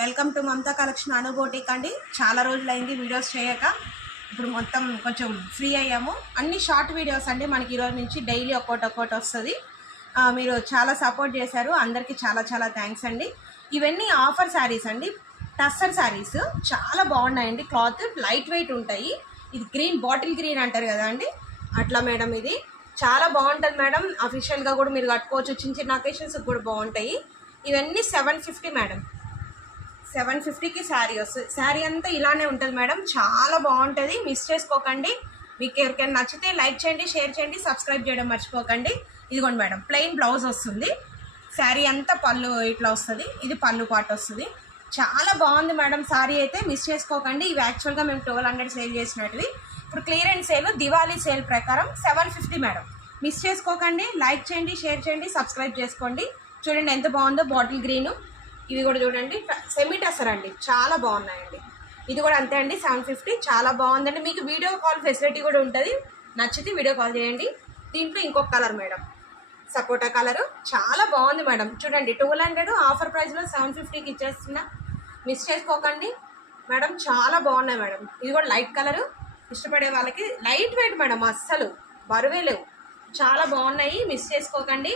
Welcome to Mamata collection అనుబోటిక్ అండి. చాలా రోజులైంది వీడియోస్ చేయక. ఇప్పుడు మొత్తం కొంచెం ఫ్రీ అయ్యాము. అన్ని షార్ట్ వీడియోస్ అండి. మనకి ఈరోజు నుంచి డైలీ ఒక్కోటి వస్తుంది. మీరు చాలా సపోర్ట్ చేశారు, అందరికీ చాలా చాలా థ్యాంక్స్ అండి. ఇవన్నీ ఆఫర్ శారీస్ అండి, టస్సర్ శారీస్ చాలా బాగున్నాయండి. క్లాత్ లైట్ వెయిట్ ఉంటాయి. ఇది గ్రీన్, బాటిల్ గ్రీన్ అంటారు కదా అండి, అట్లా మేడం. ఇది చాలా బాగుంటుంది మేడం. అఫీషియల్గా కూడా మీరు కట్టుకోవచ్చు, చిన్న చిన్న అకేషన్స్కి కూడా బాగుంటాయి. ఇవన్నీ 750 మేడం. 750కి శారీ వస్తుంది. శారీ అంతా ఇలానే ఉంటుంది మేడం, చాలా బాగుంటుంది. మిస్ చేసుకోకండి. మీకు ఎవరికైనా నచ్చితే లైక్ చేయండి, షేర్ చేయండి, సబ్స్క్రైబ్ చేయడం మర్చిపోకండి. ఇదిగోండి మేడం, ప్లెయిన్ బ్లౌజ్ వస్తుంది. శారీ అంతా పళ్ళు ఇట్లా వస్తుంది. ఇది పళ్ళు పాటు వస్తుంది. చాలా బాగుంది మేడం. శారీ అయితే మిస్ చేసుకోకండి. ఇవి యాక్చువల్గా మేము 1200 సేల్ చేసినవి. ఇప్పుడు క్లియరెన్స్ సేల్, దివాళీ సేల్ ప్రకారం 750 మేడం. మిస్ చేసుకోకండి. లైక్ చేయండి, షేర్ చేయండి, సబ్స్క్రైబ్ చేసుకోండి. చూడండి ఎంత బాగుందో, బాటిల్ గ్రీను. ఇవి కూడా చూడండి, సెమీ టసర్ అండి, చాలా బాగున్నాయండి. ఇది కూడా అంతే అండి, 750. చాలా బాగుందండి. మీకు వీడియో కాల్ ఫెసిలిటీ కూడా ఉంటుంది. నచ్చితే వీడియో కాల్ చేయండి. దీంట్లో ఇంకొక కలర్ మేడం, సపోటా కలరు, చాలా బాగుంది మేడం. చూడండి 1200 ఆఫర్ ప్రైస్లో 750కి ఇచ్చేస్తున్నా. మిస్ చేసుకోకండి మేడం, చాలా బాగున్నాయి మేడం. ఇది కూడా లైట్ కలరు, ఇష్టపడే వాళ్ళకి. లైట్ వెయిట్ మేడం, అస్సలు బరువే లేవు, చాలా బాగున్నాయి. మిస్ చేసుకోకండి.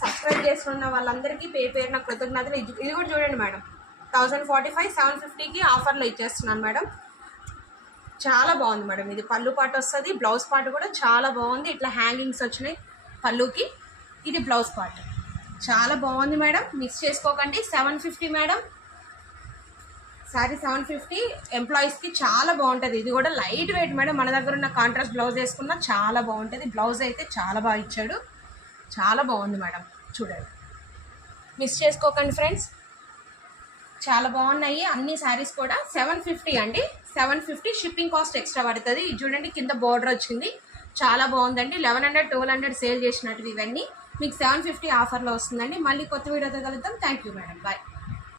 సబ్స్క్రైబ్ చేసుకున్న వాళ్ళందరికీ పేరున కృతజ్ఞతలు. ఇది కూడా చూడండి మేడం, 1045 750కి ఆఫర్లో ఇచ్చేస్తున్నాను మేడం. చాలా బాగుంది మేడం. ఇది పళ్ళు పాటు వస్తుంది, బ్లౌజ్ పాటు కూడా చాలా బాగుంది. ఇట్లా హ్యాంగింగ్స్ వచ్చినాయి పళ్ళుకి. ఇది బ్లౌజ్ పార్ట్, చాలా బాగుంది మేడం. మిస్ చేసుకోకండి. 750 మేడం. శారీ 750. ఎంప్లాయీస్కి చాలా బాగుంటుంది. ఇది కూడా లైట్ వెయిట్ మేడం. మన దగ్గర ఉన్న కాంట్రాస్ట్ బ్లౌజ్ వేసుకున్నా చాలా బాగుంటుంది. బ్లౌజ్ అయితే చాలా బాగా ఇచ్చాడు, చాలా బాగుంది మేడం. చూడండి, మిస్ చేసుకోకండి ఫ్రెండ్స్. చాలా బాగున్నాయి అన్ని శారీస్ కూడా. 750 అండి, 750. షిప్పింగ్ కాస్ట్ ఎక్స్ట్రా పడుతుంది. ఇది చూడండి, కింద బోర్డర్ వచ్చింది, చాలా బాగుందండి. 1100 1200 సేల్ చేసినట్టు ఇవన్నీ మీకు 750 ఆఫర్లో వస్తుందండి. మళ్ళీ కొత్త వీడియోతో కలుద్దాం. Thank you madam, bye.